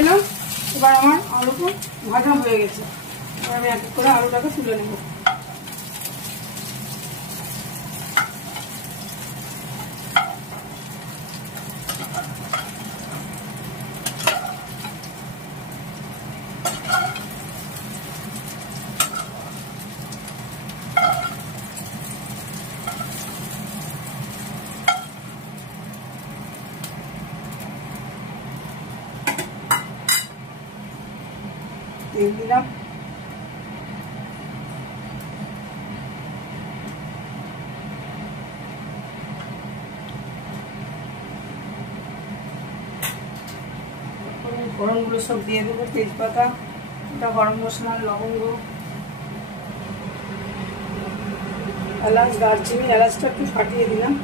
এলো। এবার আমার আলুটা ভাজা হয়ে গেছে। এবার আমি এক এক করে আলুটাকে তুলে নেব। তেল দিলাম, গরমগুলো সব দিয়ে দেবো, তেজপাতা, ওটা গরম মশলা, লবঙ্গ, এলাচ, দারচিনি, এলাচটা একটু ফাটিয়ে দিলাম।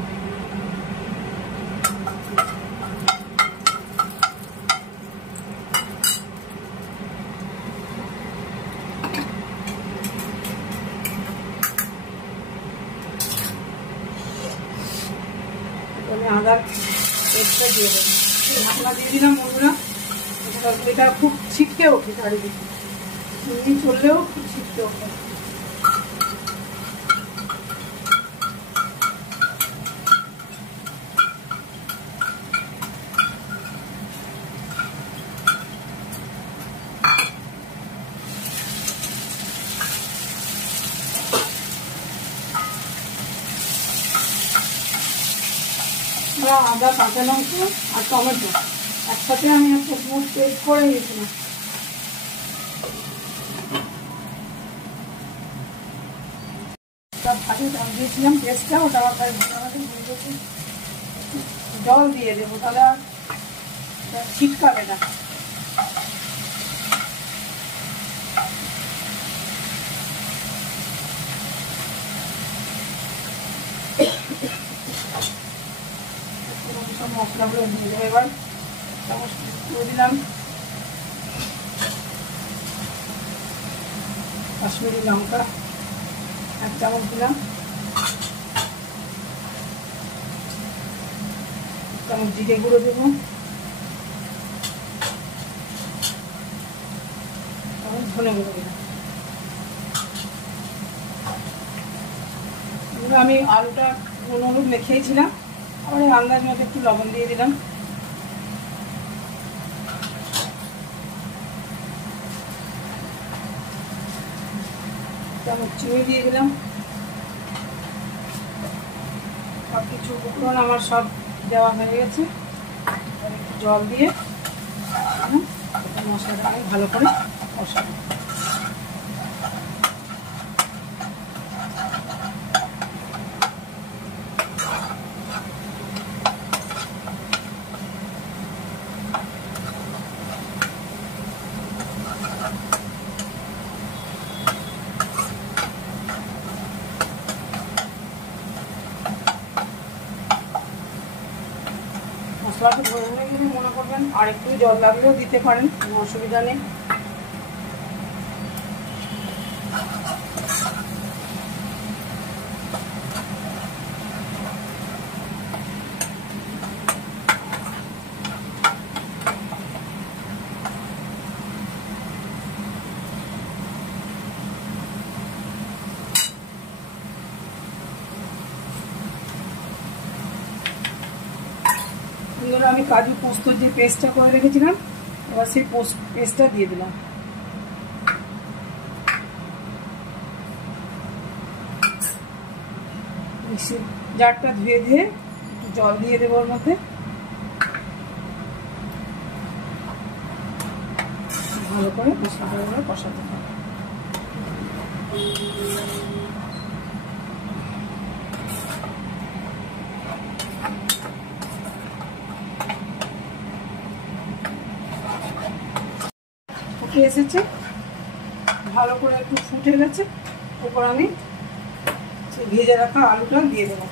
আমি আদার পেস্টটা দিয়ে দেবো, ঢাকনা দিয়ে দিলাম। বন্ধুরা, এটা খুব ছিটকে ওঠে, চারিদিকে এমনি চললেও খুব ছিটকে ওঠে। আদা, কাঁচা লঙ্কা আর টমেটো একসাথে আমি একটা স্মুথ পেস্ট করে নিয়েছিলাম। ভাজে দিয়েছিলাম পেস্টটা, ওটা আবার জল দিয়ে দেবো, তাহলে আর ছিটকাবে না। মশলাগুলো দিয়ে দেবো। এবার চামচ দিয়ে দিলাম কাশ্মীরি লঙ্কা, এক চামচ দিলাম, চামচ জিরে গুঁড়ো দেবো, চামচ ধনে গুঁড়ো দিলাম। আমি আলুটা নুন হলুদ মেখেছিলাম, আবার আন্দাজ মতো একটু লবণ দিয়ে দিলাম। চামচ চিনি দিয়ে দিলাম। সব কিছু উপকরণ আমার সব দেওয়া হয়ে গেছে। একটু জল দিয়ে মশলাটা আমি ভালো করে কষাবো। মশলাটা ধরে হয়ে গেলে মনে করবেন আর একটু জল লাগলেও দিতে পারেন, কোনো অসুবিধা নেই। আমি কাজু পোস্তর যে পেস্টটা করে রেখেছিলাম, এবার সেই পেস্টটা দিয়ে দিলাম। মিক্সির জারটা ধুয়ে ধুয়ে একটু জল দিয়ে দেবো ওর মধ্যে, ভালো করে মশলাটা কষাতে হবে। ফুটে এসেছে, ভালো করে একটু ফুটে গেছে। এরপর আমি ভেজে রাখা আলুটা দিয়ে দেবো।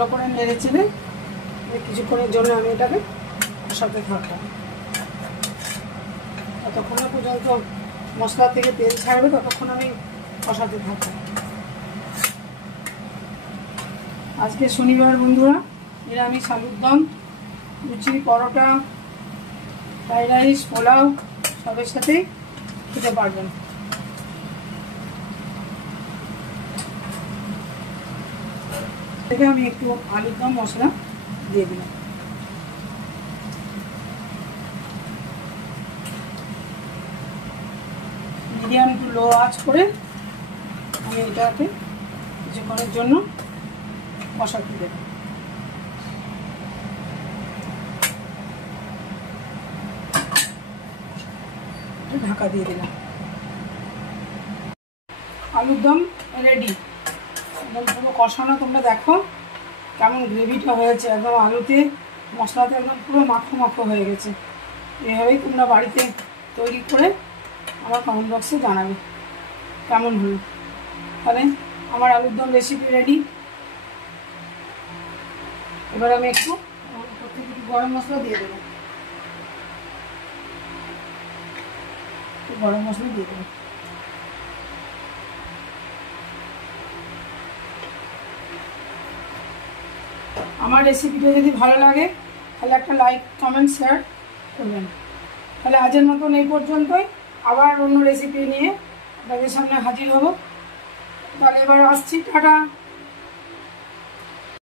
ভালো করে নেড়ে চেড়ে কিছুক্ষণের জন্য আমি এটাকে কষাতে থাকবো। ততক্ষণ পর্যন্ত মশলা থেকে তেল ছাড়বে ততক্ষণ আমি কষাতে থাকবো। আজকে শনিবার বন্ধুরা, নিরামিষ আলুর দম, লুচি, পরোটা, ফ্রাইড রাইস, পোলাও সবের সাথেই খেতে পারবেন। থেকে আমি একটু আলুর দম মশলা দিয়ে দিলাম। মিডিয়াম টু লো আঁচ করে আমি এটাকে কিছুক্ষণের জন্য কষাতে দেব। ঢাকা দিয়ে দিলাম। আলুর দম রেডি, একদম পুরো কষানো। তোমরা দেখো কেমন গ্রেভিটা হয়েছে, একদম আলুতে মশলাতে একদম পুরো মাখো মাখো হয়ে গেছে। এভাবেই তোমরা বাড়িতে তৈরি করে আমার কমেন্ট বক্সে জানাবে কেমন হলো। তাহলে আমার আলুর দম রেসিপি রেডি। এবার আমি একটু গরম মশলা দিয়ে দেবো, গরম মশলা দিয়ে দেবো। আমার রেসিপিটা যদি ভালো লাগে তাহলে একটা লাইক, কমেন্ট, শেয়ার করবেন। তাহলে আজের মতন এই পর্যন্তই, আবার অন্য রেসিপি নিয়ে আপনাদের সামনে হাজির হব। তাহলে এবার আসছি, টাটা।